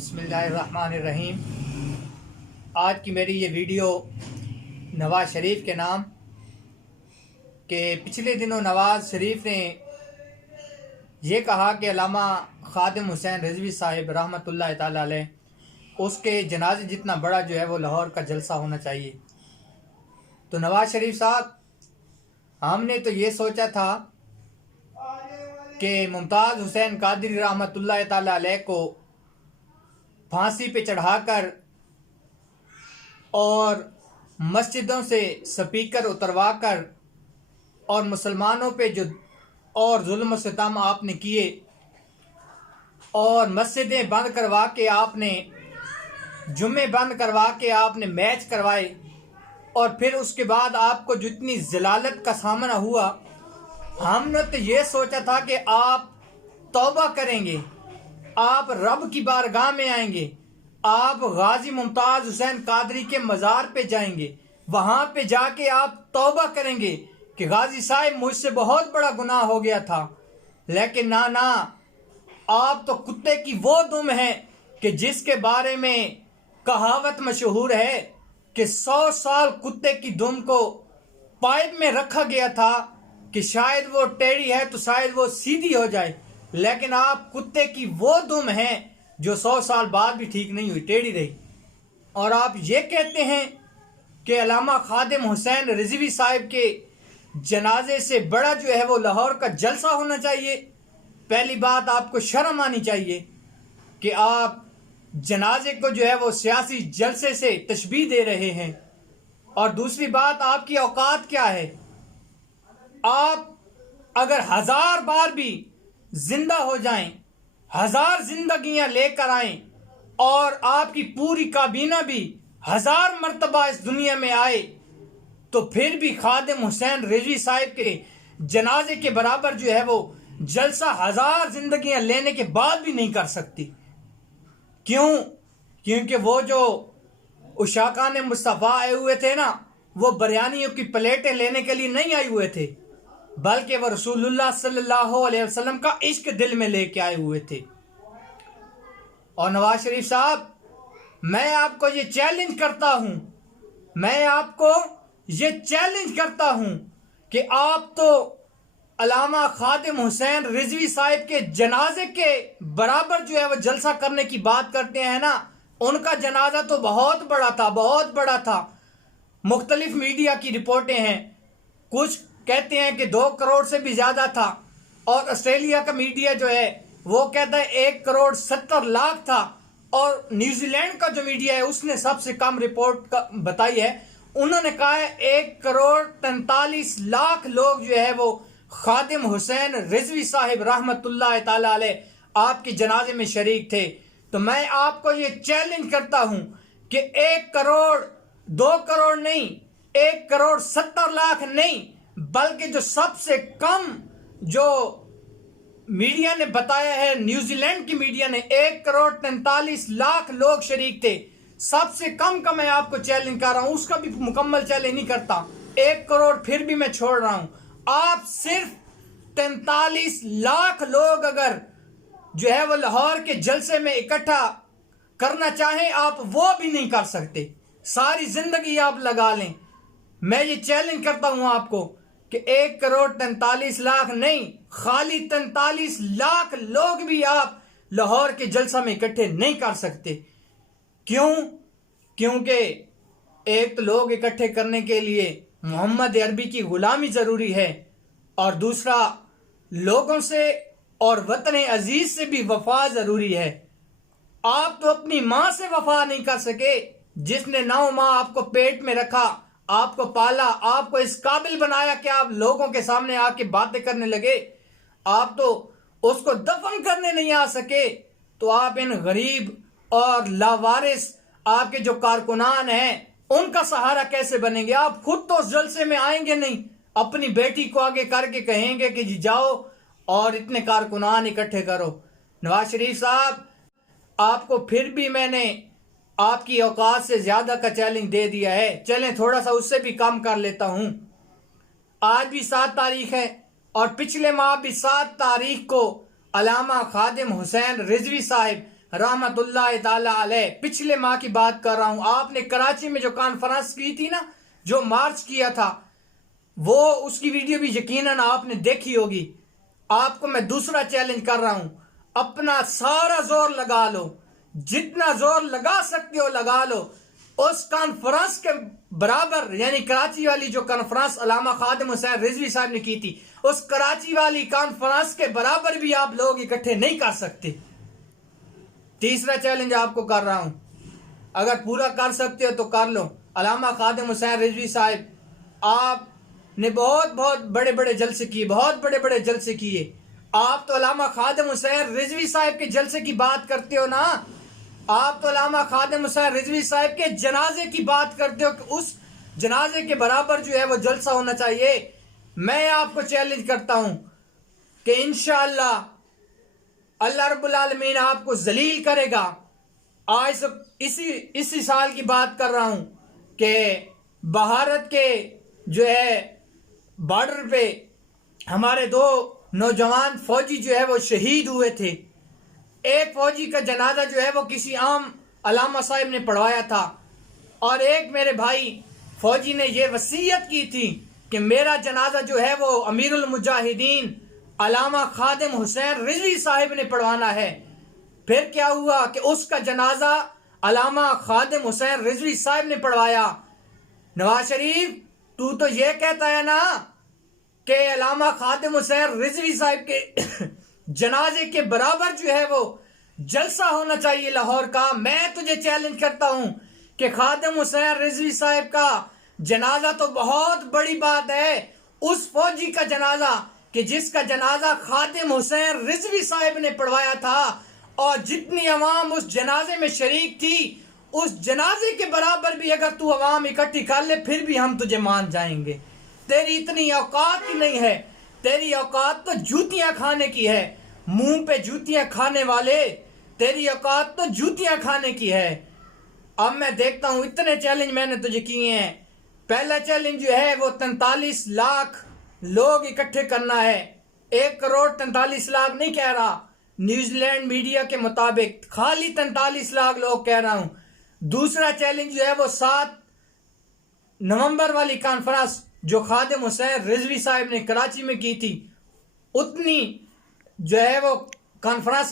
बिस्मिल्लाहिर्रहमानिर्रहीम। आज की मेरी ये वीडियो नवाज़ शरीफ के नाम के पिछले दिनों नवाज़ शरीफ ने ये कहा कि अल्लामा ख़ादिम हुसैन रिज़वी साहिब रहमतुल्लाह ताला अलैह उसके जनाजे जितना बड़ा जो है वो लाहौर का जलसा होना चाहिए। तो नवाज़ शरीफ साहब, हमने तो ये सोचा था कि मुमताज़ हुसैन कादरी रहमतुल्लाह ताला अलैह को फांसी पे चढ़ाकर और मस्जिदों से स्पीकर उतरवाकर और मुसलमानों पे जो और जुल्म सितम आपने किए और मस्जिदें बंद करवा के आपने जुम्मे बंद करवा के आपने मैच करवाए और फिर उसके बाद आपको जितनी जलालत का सामना हुआ, हमने तो ये सोचा था कि आप तौबा करेंगे, आप रब की बारगाह में आएंगे, आप गाजी मुमताज़ हुसैन कादरी के मज़ार पे जाएंगे, वहाँ पे जाके आप तौबा करेंगे कि गाजी साहब मुझसे बहुत बड़ा गुनाह हो गया था। लेकिन ना, आप तो कुत्ते की वो दुम है कि जिसके बारे में कहावत मशहूर है कि 100 साल कुत्ते की दुम को पाइप में रखा गया था कि शायद वो टेढ़ी है तो शायद वो सीधी हो जाए, लेकिन आप कुत्ते की वो दुम हैं जो 100 साल बाद भी ठीक नहीं हुई, टेढ़ी रही। और आप ये कहते हैं कि अल्लामा ख़ादिम हुसैन रिज़वी साहिब के जनाजे से बड़ा जो है वो लाहौर का जलसा होना चाहिए। पहली बात, आपको शर्म आनी चाहिए कि आप जनाजे को जो है वो सियासी जलसे से तशबीह दे रहे हैं। और दूसरी बात, आपकी औकात क्या है? आप अगर 1000 बार भी जिंदा हो जाएं, 1000 जिंदगियां लेकर आएं और आपकी पूरी काबीना भी 1000 मर्तबा इस दुनिया में आए, तो फिर भी ख़ादिम हुसैन रिज़वी साहिब के जनाजे के बराबर जो है वो जलसा 1000 जिंदगियां लेने के बाद भी नहीं कर सकती। क्यों? क्योंकि वो जो उशाकान मुस्तफ़ा आए हुए थे ना, वो बिरयानियों की प्लेटें लेने के लिए नहीं आए हुए थे, बल्कि वह रसूलुल्लाह सल्लल्लाहु अलैहि वसल्लम का इश्क दिल में लेके आए हुए थे। और नवाज शरीफ साहब, मैं आपको ये चैलेंज करता हूं कि आप तो अल्लामा ख़ादिम हुसैन रिज़वी साहिब के जनाजे के बराबर जो है वो जलसा करने की बात करते हैं ना। उनका जनाजा तो बहुत बड़ा था। मुख्तलिफ मीडिया की रिपोर्टें हैं, कुछ कहते हैं कि 2 करोड़ से भी ज़्यादा था, और ऑस्ट्रेलिया का मीडिया जो है वो कहता है 1 करोड़ 70 लाख था, और न्यूजीलैंड का जो मीडिया है उसने सबसे कम रिपोर्ट बताई है। उन्होंने कहा है 1 करोड़ 43 लाख लोग जो है वो ख़ादिम हुसैन रिज़वी साहिब रहमतुल्लाह ताला अलैह आपके जनाजे में शरीक थे। तो मैं आपको ये चैलेंज करता हूं कि 1 करोड़ 2 करोड़ नहीं, 1 करोड़ 70 लाख नहीं, बल्कि जो सबसे कम जो मीडिया ने बताया है, न्यूजीलैंड की मीडिया ने 1 करोड़ 43 लाख लोग शरीक थे। सबसे कम का मैं आपको चैलेंज कर रहा हूं, उसका भी मुकम्मल चैलेंज नहीं करता। 1 करोड़ फिर भी मैं छोड़ रहा हूं। आप सिर्फ 43 लाख लोग अगर जो है वो लाहौर के जलसे में इकट्ठा करना चाहें, आप वो भी नहीं कर सकते। सारी जिंदगी आप लगा लें। मैं ये चैलेंज करता हूं आपको कि 1 करोड़ 43 लाख नहीं, खाली 43 लाख लोग भी आप लाहौर के जलसा में इकट्ठे नहीं कर सकते। क्यों? क्योंकि एक तो लोग इकट्ठे करने के लिए मोहम्मद अरबी की गुलामी ज़रूरी है, और दूसरा लोगों से और वतन अजीज से भी वफा ज़रूरी है। आप तो अपनी माँ से वफा नहीं कर सके, जिसने 9 माह आपको पेट में रखा, आपको पाला, आपको इस काबिल बनाया कि आप लोगों के सामने आके बातें करने लगे। आप तो उसको दफन करने नहीं आ सके, तो आप इन गरीब और लावारिस आपके जो कारकुनान हैं उनका सहारा कैसे बनेंगे? आप खुद तो उस जलसे में आएंगे नहीं, अपनी बेटी को आगे करके कहेंगे कि जी जाओ और इतने कारकुनान इकट्ठे करो। नवाज शरीफ साहब, आपको फिर भी मैंने आपकी औकात से ज्यादा का चैलेंज दे दिया है। चलें थोड़ा सा उससे भी कम कर लेता हूं। आज भी 7 तारीख है और पिछले माह भी 7 तारीख को अल्लामा ख़ादिम हुसैन रिज़वी साहिब रहमतुल्लाह ताला अलैह, पिछले माह की बात कर रहा हूं, आपने कराची में जो कॉन्फ्रेंस की थी ना, जो मार्च किया था, वो उसकी वीडियो भी यकीनन आपने देखी होगी। आपको मैं दूसरा चैलेंज कर रहा हूं, अपना सारा जोर लगा लो, जितना जोर लगा सकते हो लगा लो, उस कॉन्फ्रेंस के बराबर, यानी कराची वाली जो कॉन्फ्रेंस अल्लामा खादिम हुसैन रिजवी साहब ने की थी, उस कराची वाली कॉन्फ्रेंस के बराबर भी आप लोग इकट्ठे नहीं कर सकते। तीसरा चैलेंज आपको कर रहा हूं, अगर पूरा कर सकते हो तो कर लो। अल्लामा खादिम हुसैन रिजवी साहब, आपने बहुत बहुत बड़े बड़े जलसे किए, बहुत बड़े बड़े जलसे किए। आप तो अल्लामा खादिम हुसैन रिजवी साहब के जलसे की बात करते हो ना, आप तो अल्लामा खादिम हुसैन रिजवी साहब के जनाजे की बात करते हो कि उस जनाजे के बराबर जो है वो जलसा होना चाहिए। मैं आपको चैलेंज करता हूं कि इंशाअल्लाह अल्लाह रब्बुल आलमीन आपको जलील करेगा। आज इसी साल की बात कर रहा हूं कि भारत के जो है बॉर्डर पे हमारे 2 नौजवान फौजी जो है वो शहीद हुए थे। एक फौजी का जनाजा जो है वो किसी आम अल्लामा साहब ने पढ़वाया था, और एक मेरे भाई फौजी ने ये वसीयत की थी कि मेरा जनाजा जो है वो अमीरुल मुजाहिदीन अल्लामा खादिम हुसैन रिजवी साहब ने पढ़वाना है। फिर क्या हुआ कि उसका जनाजा अल्लामा खादिम हुसैन रिजवी साहब ने पढ़वाया। नवाज शरीफ, तू तो ये कहता है ना कि अल्लामा खादिम हुसैन रिजवी साहब के जनाजे के बराबर जो है वो जलसा होना चाहिए लाहौर का। मैं तुझे चैलेंज करता हूं कि खादिम हुसैन रिजवी साहब का जनाजा तो बहुत बड़ी बात है, उस फौजी का जनाजा कि जिसका जनाजा खादिम हुसैन रिजवी साहब ने पढ़वाया था, और जितनी अवाम उस जनाजे में शरीक थी, उस जनाजे के बराबर भी अगर तू अवाम इकट्ठी कर ले फिर भी हम तुझे मान जाएंगे। तेरी इतनी औकात ही नहीं है, तेरी औकात तो जूतियां खाने की है, मुंह पे जूतियां खाने वाले, तेरी औकात तो जूतियां खाने की है। अब मैं देखता हूं, इतने चैलेंज मैंने तुझे किए हैं। पहला चैलेंज जो है वो 43 लाख लोग इकट्ठे करना है। 1 करोड़ 43 लाख नहीं कह रहा, न्यूजीलैंड मीडिया के मुताबिक खाली 43 लाख लोग कह रहा हूं। दूसरा चैलेंज जो है वो 7 नवंबर वाली कॉन्फ्रेंस जो खादिम हुसैन रिजवी साहब ने कराची में की थी, उतनी जो है वो कॉन्फ्रेंस